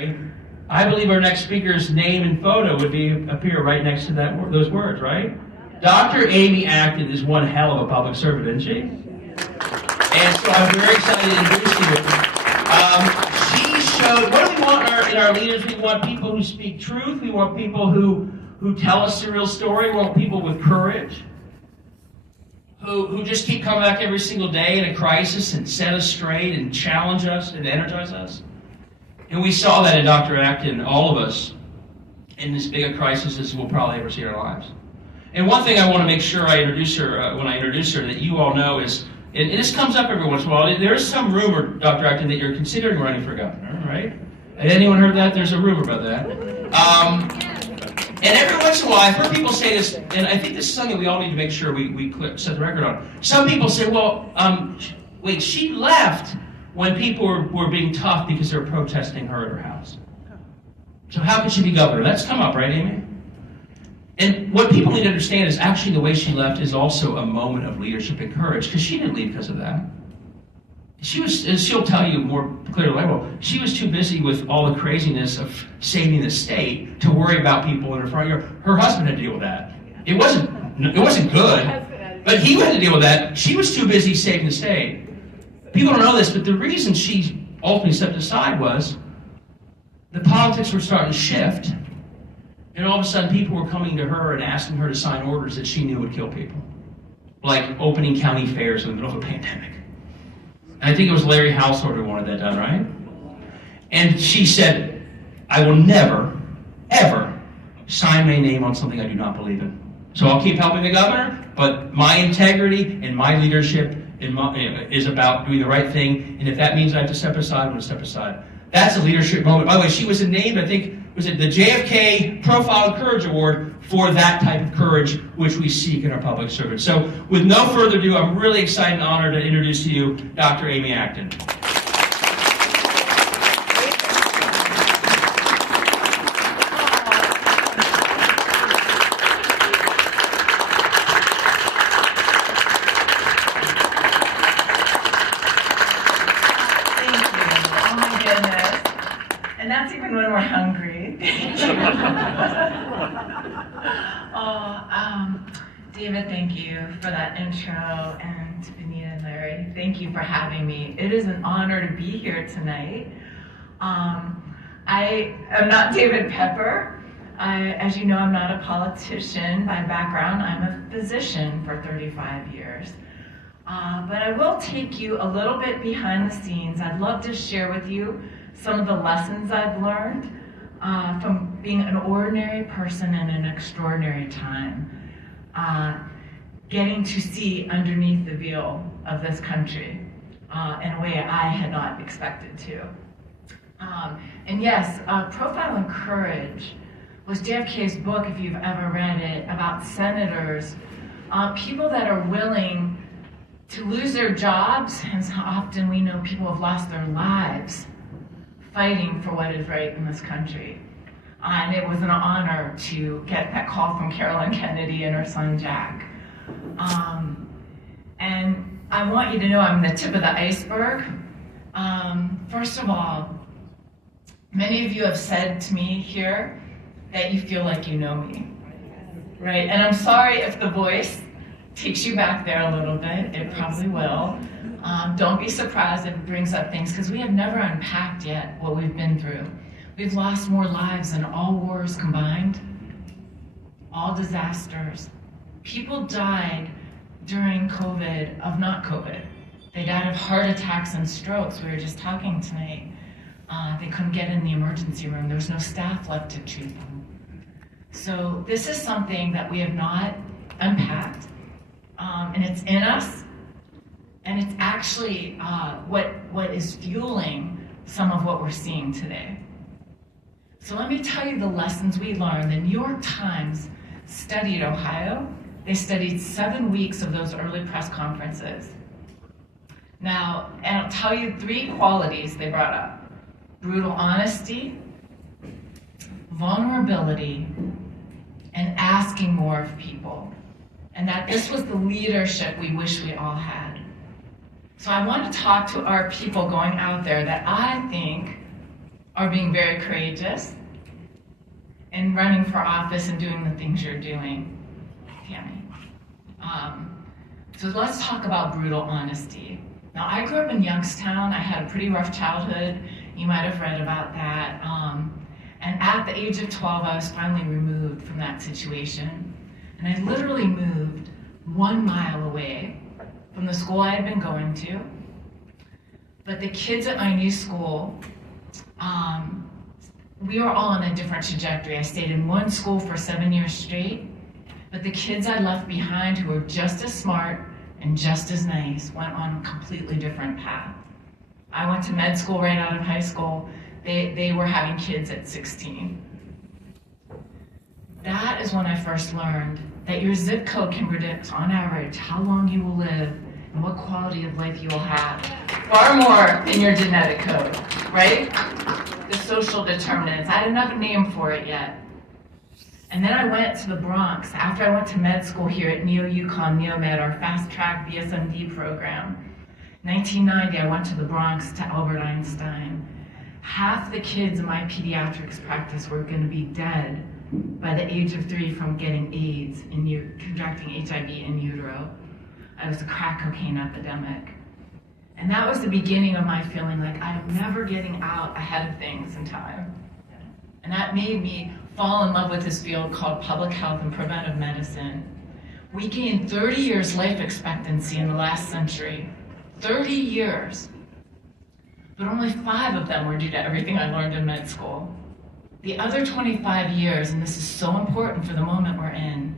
I believe our next speaker's name and photo would appear right next to those words, right? Dr. Amy Acton is one hell of a public servant, isn't she? And so I'm very excited to introduce you. She showed, what do we want in our leaders? We want people who speak truth. We want people who tell us the real story. We want people with courage, who just keep coming back every single day in a crisis and set us straight and challenge us and energize us. And we saw that in Dr. Acton, all of us, in as big a crisis as we'll probably ever see in our lives. And one thing I want to make sure I introduce her, when I introduce her, that you all know is, and this comes up every once in a while, there is some rumor, Dr. Acton, that you're considering running for governor, right? Has anyone heard that? There's a rumor about that. And every once in a while, I've heard people say this, and I think this is something we all need to make sure we set the record on. Some people say, well, wait, she left when people were being tough because they were protesting her at her house. So how could she be governor? That's come up, right, Amy? And what people need to understand is actually the way she left is also a moment of leadership and courage, because she didn't leave because of that. She was, as she'll tell you more clearly later, she was too busy with all the craziness of saving the state to worry about people in her front yard. Her husband had to deal with that. It wasn't good, but he had to deal with that. She was too busy saving the state. People don't know this, but the reason she ultimately stepped aside was the politics were starting to shift, and all of a sudden people were coming to her and asking her to sign orders that she knew would kill people, like opening county fairs in the middle of a pandemic. And I think it was Larry Household who wanted that done, right? And she said, I will never, ever sign my name on something I do not believe in. So I'll keep helping the governor, but my integrity and my leadership is about doing the right thing, and if that means I have to step aside, I'm going to step aside. That's a leadership moment. By the way, she was named, I think, was it the JFK Profile and Courage Award for that type of courage which we seek in our public servants. So with no further ado, I'm really excited and honored to introduce to you Dr. Amy Acton. And that's even when we're hungry. David, thank you for that intro, and Benita and Larry, thank you for having me. It is an honor to be here tonight. I am not David Pepper. As you know, I'm not a politician by background. I'm a physician for 35 years. But I will take you a little bit behind the scenes. I'd love to share with you some of the lessons I've learned from being an ordinary person in an extraordinary time, getting to see underneath the veil of this country in a way I had not expected to. And yes, Profile in Courage was JFK's book, if you've ever read it, about senators, people that are willing to lose their jobs, and so often we know people have lost their lives fighting for what is right in this country. And it was an honor to get that call from Carolyn Kennedy and her son Jack. And I want you to know I'm the tip of the iceberg. First of all, many of you have said to me here that you feel like you know me, right? And I'm sorry if the voice takes you back there a little bit. It probably will. Don't be surprised if it brings up things, because we have never unpacked yet what we've been through. We've lost more lives than all wars combined, all disasters. People died during COVID of not COVID. They died of heart attacks and strokes. We were just talking tonight. They couldn't get in the emergency room. There was no staff left to treat them. So this is something that we have not unpacked, and it's in us. And it's actually what is fueling some of what we're seeing today. So let me tell you the lessons we learned. The New York Times studied Ohio. They studied 7 weeks of those early press conferences. Now, and I'll tell you 3 qualities they brought up: brutal honesty, vulnerability, and asking more of people. And that this was the leadership we wish we all had. So I want to talk to our people going out there that I think are being very courageous and running for office and doing the things you're doing, Tammy. So let's talk about brutal honesty. Now, I grew up in Youngstown. I had a pretty rough childhood. You might have read about that. And at the age of 12, I was finally removed from that situation. And I literally moved 1 mile away from the school I had been going to. But the kids at my new school, we were all on a different trajectory. I stayed in one school for 7 years straight, but the kids I left behind who were just as smart and just as nice went on a completely different path. I went to med school right out of high school. They were having kids at 16. That is when I first learned that your zip code can predict, on average, how long you will live and what quality of life you will have. Far more than your genetic code, right? The social determinants. I had another name for it yet. And then I went to the Bronx. After I went to med school here at Neo-UConn NeoMed, our fast-track BSMD program. 1990, I went to the Bronx to Albert Einstein. Half the kids in my pediatrics practice were going to be dead by the age of 3 from getting AIDS and contracting HIV in utero. It was a crack cocaine epidemic. And that was the beginning of my feeling like I am never getting out ahead of things in time. And that made me fall in love with this field called public health and preventive medicine. We gained 30 years life expectancy in the last century. 30 years. But only 5 of them were due to everything I learned in med school. The other 25 years, and this is so important for the moment we're in,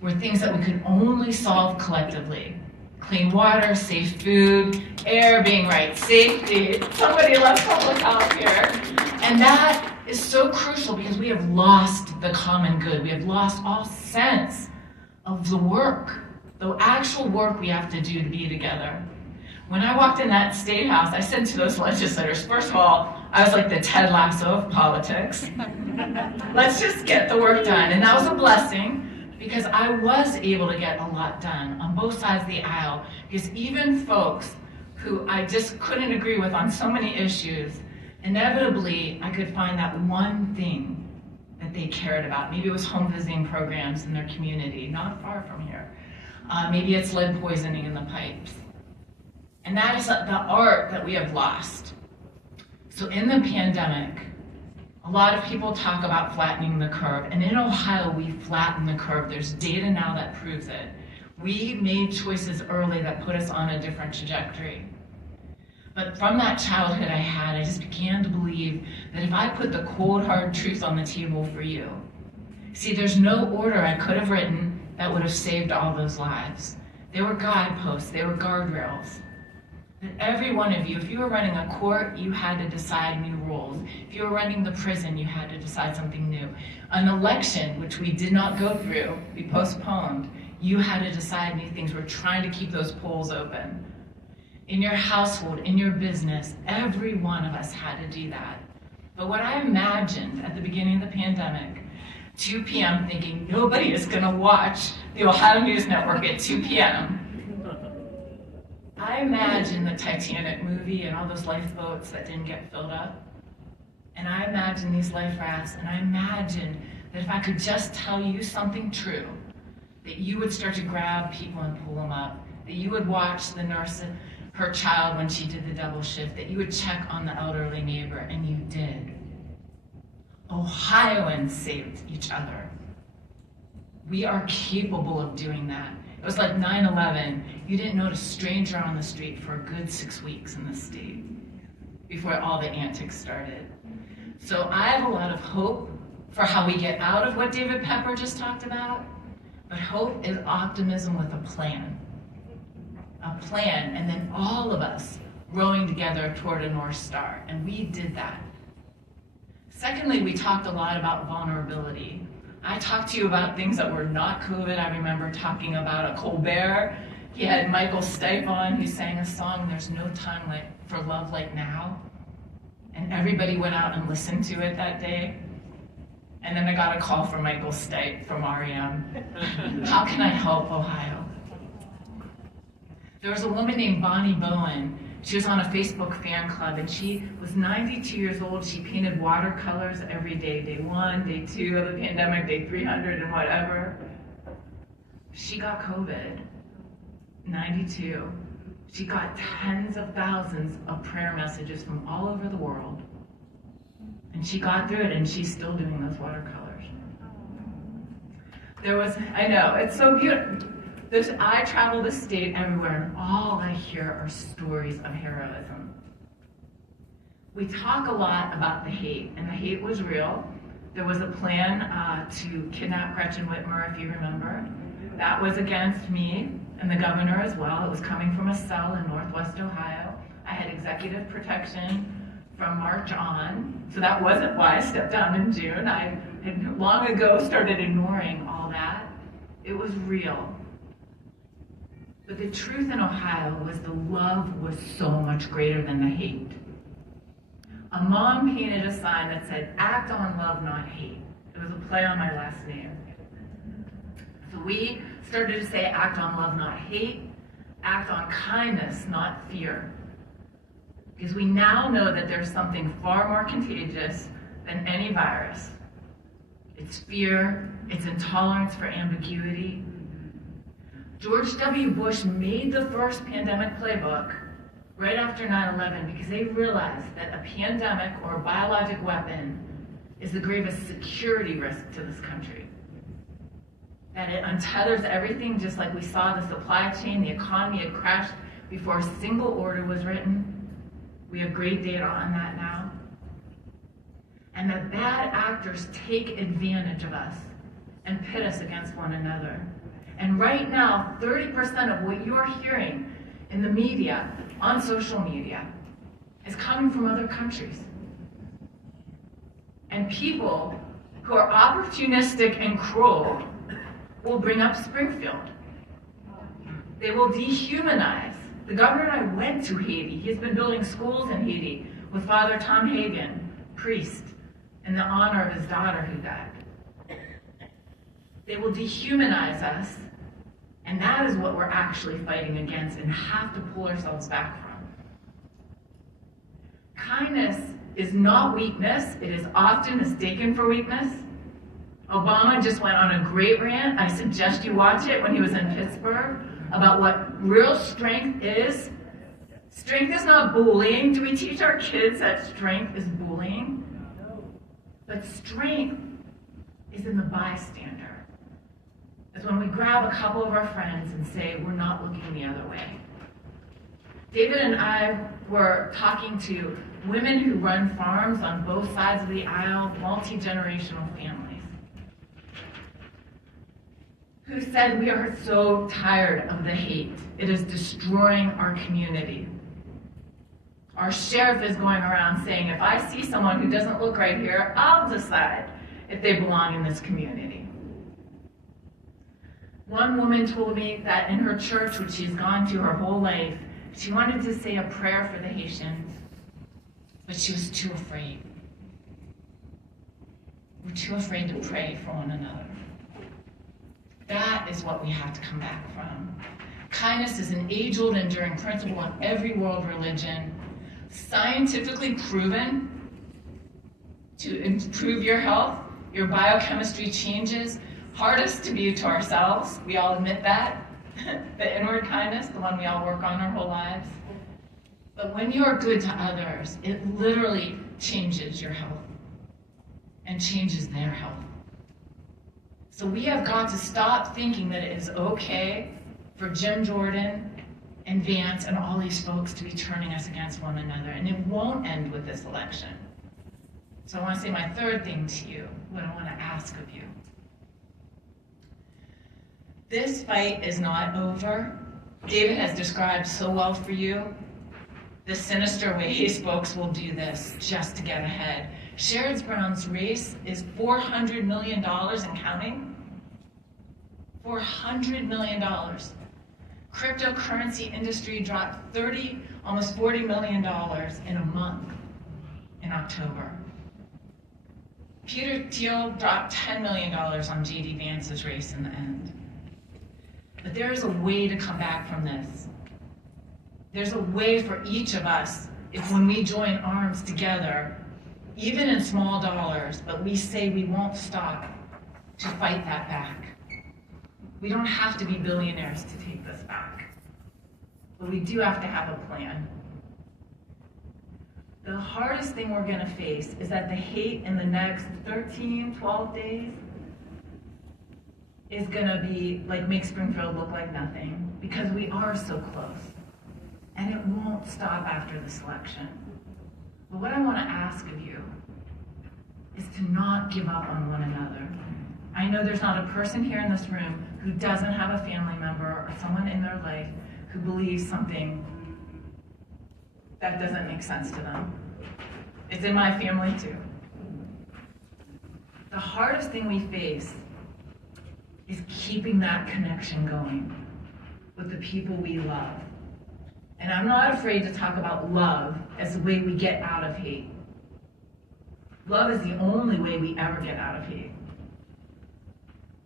were things that we could only solve collectively. Clean water, safe food, air being right, safety. Somebody left public health here. And that is so crucial because we have lost the common good. We have lost all sense of the work, the actual work we have to do to be together. When I walked in that state house, I said to those legislators, first of all, I was like the Ted Lasso of politics. Let's just get the work done. And that was a blessing because I was able to get a lot done on both sides of the aisle because even folks who I just couldn't agree with on so many issues, inevitably I could find that one thing that they cared about. Maybe it was home visiting programs in their community, not far from here. Maybe it's lead poisoning in the pipes. And that is the art that we have lost. So in the pandemic, a lot of people talk about flattening the curve. And in Ohio, we flattened the curve. There's data now that proves it. We made choices early that put us on a different trajectory. But from that childhood I had, I just began to believe that if I put the cold, hard truth on the table for you, see, there's no order I could have written that would have saved all those lives. They were guideposts, they were guardrails. That every one of you, if you were running a court, you had to decide new rules. If you were running the prison, you had to decide something new. An election, which we did not go through, we postponed, you had to decide new things. We're trying to keep those polls open. In your household, in your business, every one of us had to do that. But what I imagined at the beginning of the pandemic, 2 p.m., thinking nobody is going to watch the Ohio News Network at 2 p.m., I imagined the Titanic movie and all those lifeboats that didn't get filled up. And I imagined these life rafts, and I imagined that if I could just tell you something true, that you would start to grab people and pull them up, that you would watch the nurse and her child when she did the double shift, that you would check on the elderly neighbor, and you did. Ohioans saved each other. We are capable of doing that. It was like 9/11. You didn't notice a stranger on the street for a good 6 weeks in this state before all the antics started. So I have a lot of hope for how we get out of what David Pepper just talked about, but hope is optimism with a plan. A plan, and then all of us rowing together toward a North Star, and we did that. Secondly, we talked a lot about vulnerability. I talked to you about things that were not COVID. I remember talking about a Colbert. He had Michael Stipe on, who sang a song, "There's no time for love like now." And everybody went out and listened to it that day. And then I got a call from Michael Stipe from REM. How can I help Ohio? There was a woman named Bonnie Bowen She was on a Facebook fan club, and she was 92 years old. She painted watercolors every day, day 1, day 2 of the pandemic, day 300 and whatever. She got COVID, 92. She got tens of thousands of prayer messages from all over the world. And she got through it, and she's still doing those watercolors. I know, it's so beautiful. I travel the state everywhere, and all I hear are stories of heroism. We talk a lot about the hate, and the hate was real. There was a plan to kidnap Gretchen Whitmer, if you remember. That was against me and the governor as well. It was coming from a cell in Northwest Ohio. I had executive protection from March on, so that wasn't why I stepped down in June. I had long ago started ignoring all that. It was real. But the truth in Ohio was the love was so much greater than the hate. A mom painted a sign that said, "Act on love, not hate." It was a play on my last name. So we started to say, act on love, not hate. Act on kindness, not fear. Because we now know that there's something far more contagious than any virus. It's fear, it's intolerance for ambiguity. George W. Bush made the first pandemic playbook right after 9/11 because they realized that a pandemic or a biologic weapon is the gravest security risk to this country. That it untethers everything, just like we saw the supply chain, the economy had crashed before a single order was written. We have great data on that now. And that bad actors take advantage of us and pit us against one another. And right now, 30% of what you're hearing in the media, on social media, is coming from other countries. And people who are opportunistic and cruel will bring up Springfield. They will dehumanize. The governor and I went to Haiti. He's been building schools in Haiti with Father Tom Hagen, priest, in the honor of his daughter who died. They will dehumanize us, and that is what we're actually fighting against and have to pull ourselves back from. Kindness is not weakness. It is often mistaken for weakness. Obama just went on a great rant. I suggest you watch it when he was in Pittsburgh about what real strength is. Strength is not bullying. Do we teach our kids that strength is bullying? But strength is in the bystander. It's when we grab a couple of our friends and say, we're not looking the other way. David and I were talking to women who run farms on both sides of the aisle, multi-generational families, who said, we are so tired of the hate. It is destroying our community. Our sheriff is going around saying, if I see someone who doesn't look right here, I'll decide if they belong in this community. One woman told me that in her church, which she's gone to her whole life, she wanted to say a prayer for the Haitians, but she was too afraid. We're too afraid to pray for one another. That is what we have to come back from. Kindness is an age-old enduring principle in every world religion, scientifically proven to improve your health. Your biochemistry changes. Hardest to be to ourselves. We all admit that. The inward kindness, the one we all work on our whole lives. But when you are good to others, it literally changes your health and changes their health. So we have got to stop thinking that it is okay for Jim Jordan and Vance and all these folks to be turning us against one another. And it won't end with this election. So I want to say my third thing to you, what I want to ask of you. This fight is not over. David has described so well for you the sinister ways folks will do this just to get ahead. Sherrod Brown's race is $400 million and counting. $400 million. Cryptocurrency industry dropped almost $40 million in a month in October. Peter Thiel dropped $10 million on J.D. Vance's race in the end. But there is a way to come back from this. There's a way for each of us, if when we join arms together, even in small dollars, but we say we won't stop to fight that back. We don't have to be billionaires to take this back, but we do have to have a plan. The hardest thing we're gonna face is that the hate in the next 13, 12 days is gonna be like make Springfield look like nothing, because we are so close. And it won't stop after this election. But what I wanna ask of you is to not give up on one another. I know there's not a person here in this room who doesn't have a family member or someone in their life who believes something that doesn't make sense to them. It's in my family too. The hardest thing we face is keeping that connection going with the people we love. And I'm not afraid to talk about love as the way we get out of hate. Love is the only way we ever get out of hate.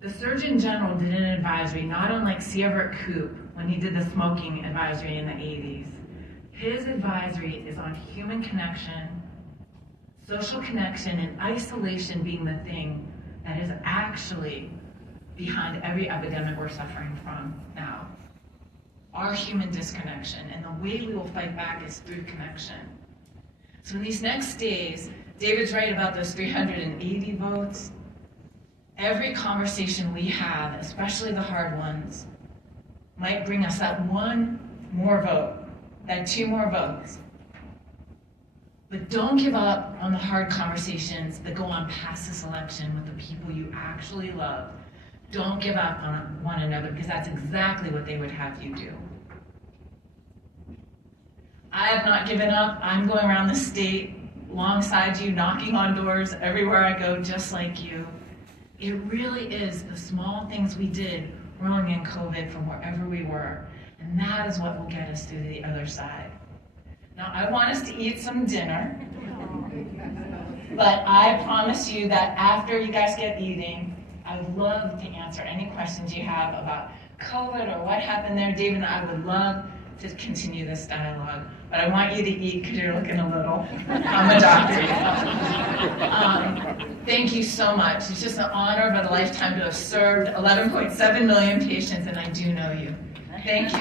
The Surgeon General did an advisory, not unlike C. Everett Koop when he did the smoking advisory in the 80s. His advisory is on human connection, social connection, and isolation being the thing that is actually behind every epidemic we're suffering from now. Our human disconnection, and the way we will fight back is through connection. So in these next days, David's right about those 380 votes. Every conversation we have, especially the hard ones, might bring us that one more vote, that 2 more votes. But don't give up on the hard conversations that go on past this election with the people you actually love. Don't give up on one another, because that's exactly what they would have you do. I have not given up. I'm going around the state alongside you, knocking on doors everywhere I go, just like you. It really is the small things we did early in COVID from wherever we were, and that is what will get us through the other side. Now, I want us to eat some dinner, but I promise you that after you guys get eating, I would love to answer any questions you have about COVID or what happened there. David and I would love to continue this dialogue, but I want you to eat because you're looking a little on the doctor. Thank you so much. It's just an honor of a lifetime to have served 11.7 million patients, and I do know you. Thank you.